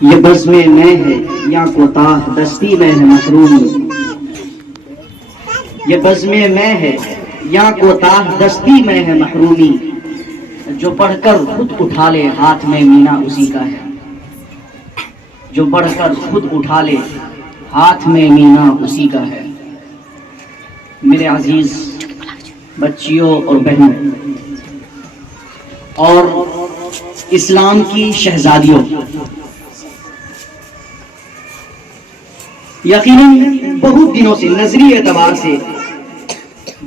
یہ بزم میں ہے یا کوتاہ دستی میں ہے محرومی، یہ بزم میں ہے یا کوتاہ دستی میں ہے محرومی، جو پڑھ کر خود اٹھا لے ہاتھ میں مینا اسی کا ہے، جو پڑھ کر خود اٹھا لے ہاتھ میں مینا اسی کا ہے۔ میرے عزیز بچیوں اور بہنوں اور اسلام کی شہزادیوں، یقیناً بہت دنوں سے نظری اعتبار سے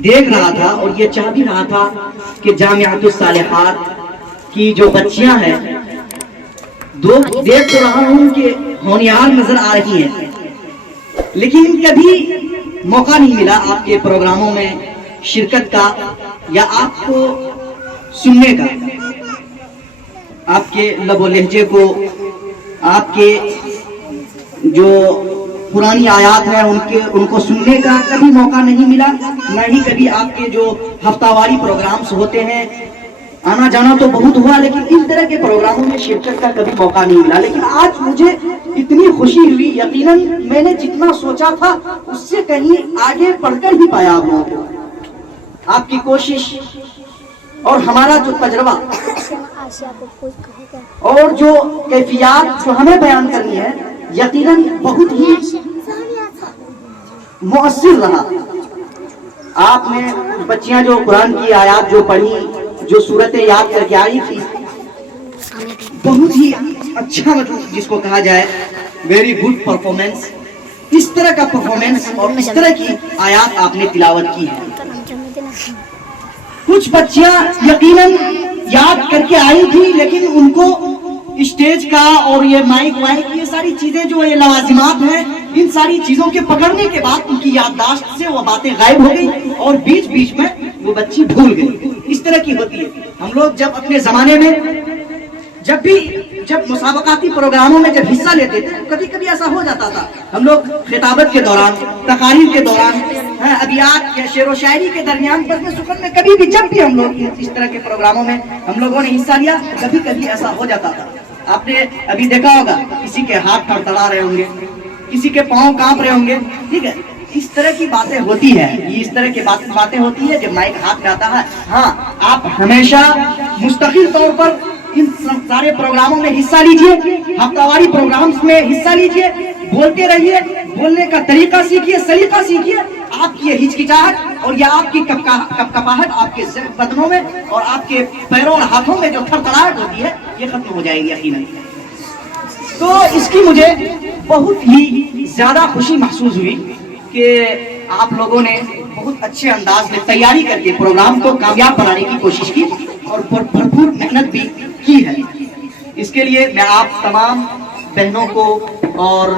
دیکھ رہا تھا اور یہ چاہ بھی رہا تھا کہ جامعۃ الصالحات کی جو بچیاں ہیں دیکھ تو رہا ہوں کہ ہونہار نظر آ رہی ہیں، لیکن کبھی موقع نہیں ملا آپ کے پروگراموں میں شرکت کا یا آپ کو سننے کا، آپ کے لب و لہجے کو، آپ کے جو پرانی آیات ہیں ان کو سننے کا کبھی موقع نہیں ملا، نہ ہی کبھی آپ کے جو ہفتہ واری پروگرامز ہوتے ہیں آنا جانا تو بہت ہوا، لیکن اس طرح کے پروگراموں میں شرکت کا کبھی موقع نہیں ملا۔ لیکن آج مجھے اتنی خوشی ہوئی، یقیناً میں نے جتنا سوچا تھا اس سے کہیں آگے بڑھ کر ہی پایا ہوں۔ آپ کی کوشش اور ہمارا جو تجربہ اور جو کیفیات جو ہمیں بیان کرنی ہے یقیناً بہت ہی مؤثر رہا۔ آپ نے بچیاں جو قرآن کی آیات جو پڑھی، جو صورتیں یاد کر کے آئی تھی، بہت ہی اچھا، مطلب جس کو کہا جائے ویری گڈ پرفارمنس، اس طرح کا پرفارمنس اور اس طرح کی آیات آپ نے تلاوت کی ہے۔ کچھ بچیاں یقیناً یاد کر کے آئی تھی، لیکن ان کو اسٹیج کا اور یہ مائک یہ ساری چیزیں جو یہ لوازمات ہیں، ان ساری چیزوں کے پکڑنے کے بعد ان کی یادداشت سے وہ باتیں غائب ہو گئی اور بیچ بیچ میں وہ بچی بھول گئی۔ اس طرح کی ہوتی ہے۔ ہم لوگ جب اپنے زمانے میں جب مسابقاتی پروگراموں میں جب حصہ لیتے تھے، کبھی کبھی ایسا ہو جاتا تھا، ہم لوگ خطابت کے دوران، تقاریر کے دوران، ابیات یا شعر و شاعری کے درمیان، بزم سخن میں کبھی بھی جب بھی ہم لوگ اس طرح کے پروگراموں میں ہم لوگوں نے حصہ لیا، کبھی کبھی ایسا ہو جاتا تھا۔ آپ نے ابھی دیکھا ہوگا کسی کے ہاتھ تڑتڑا رہے ہوں گے، کسی کے پاؤں کانپ رہے ہوں گے، ٹھیک ہے، اس طرح کی باتیں ہوتی ہیں، اس طرح کی باتیں ہوتی ہیں جب مائک ہاتھ میں آتا ہے۔ ہاں، آپ ہمیشہ مستقل طور پر ان سارے پروگراموں میں حصہ لیجئے، ہفتہ واری پروگرامز میں حصہ لیجئے، بولتے رہیے، بولنے کا طریقہ سیکھیے، سلیقہ سیکھیے۔ آپ کی یہ ہچکچاہٹ اور یہ آپ کی کپکپاہٹ آپ کے بدنوں میں اور آپ کے پیروں اور ہاتھوں میں جو تھرتھراہٹ ہوتی ہے یہ ختم ہو جائے گی یقیناً۔ تو اس کی مجھے بہت ہی زیادہ خوشی محسوس ہوئی کہ آپ لوگوں نے بہت اچھے انداز میں تیاری کر کے پروگرام کو کامیاب بنانے کی کوشش کی اور بھرپور محنت بھی کی ہے۔ اس کے لیے میں آپ تمام بہنوں کو اور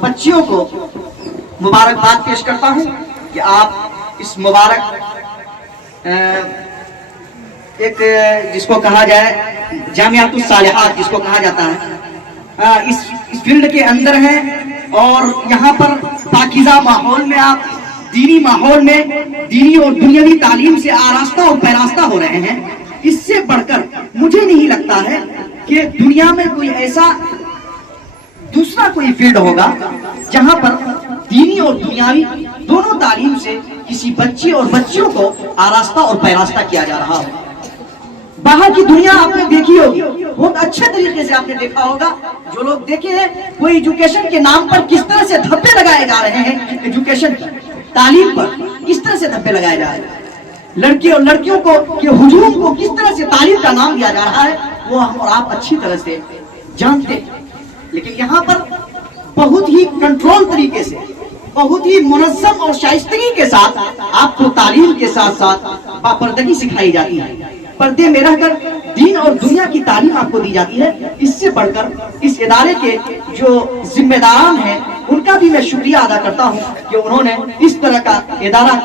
بچیوں کو مبارکباد پیش کرتا ہوں کہ آپ اس مبارک ایک جس کو کہا جائے جامعۃ الصالحات جس کو کہا جاتا ہے، اس فیلڈ کے اندر ہیں اور یہاں پر پاکیزہ ماحول میں، آپ دینی ماحول میں دینی اور دنیاوی تعلیم سے آراستہ اور پیراستہ ہو رہے ہیں۔ اس سے بڑھ کر مجھے نہیں لگتا ہے کہ دنیا میں کوئی ایسا دوسرا کوئی فیلڈ ہوگا جہاں پر دینی اور دنیاوی دونوں تعلیم سے کسی بچی اور بچیوں کو آراستہ اور پیراستہ کیا جا رہا ہو۔ باہر کی دنیا آپ نے دیکھی ہوگی، بہت اچھے طریقے سے آپ نے دیکھا ہوگا، جو لوگ دیکھے ہیں کوئی ایجوکیشن کے نام پر کس طرح سے دھبے لگائے جا رہے ہیں، ایجوکیشن تعلیم پر کس طرح سے دھبے لگائے جا رہے ہیں، لڑکی اور لڑکیوں کو کہ ہجوم کو کس طرح سے تعلیم کا نام دیا جا رہا ہے، وہ ہم اور آپ اچھی طرح سے جانتے ہیں۔ لیکن یہاں پر بہت ہی کنٹرول طریقے سے، بہت ہی منظم اور شائستگی کے ساتھ آپ کو تعلیم کے ساتھ ساتھ باپردگی سکھائی جاتی ہے، پردے میں رہ کر دین اور دنیا کی تعلیم آپ کو دی جاتی ہے۔ اس سے بڑھ کر اس ادارے کے جو ذمہ داران ہیں ان کا بھی میں شکریہ ادا کرتا ہوں کہ انہوں نے اس طرح کا ادارہ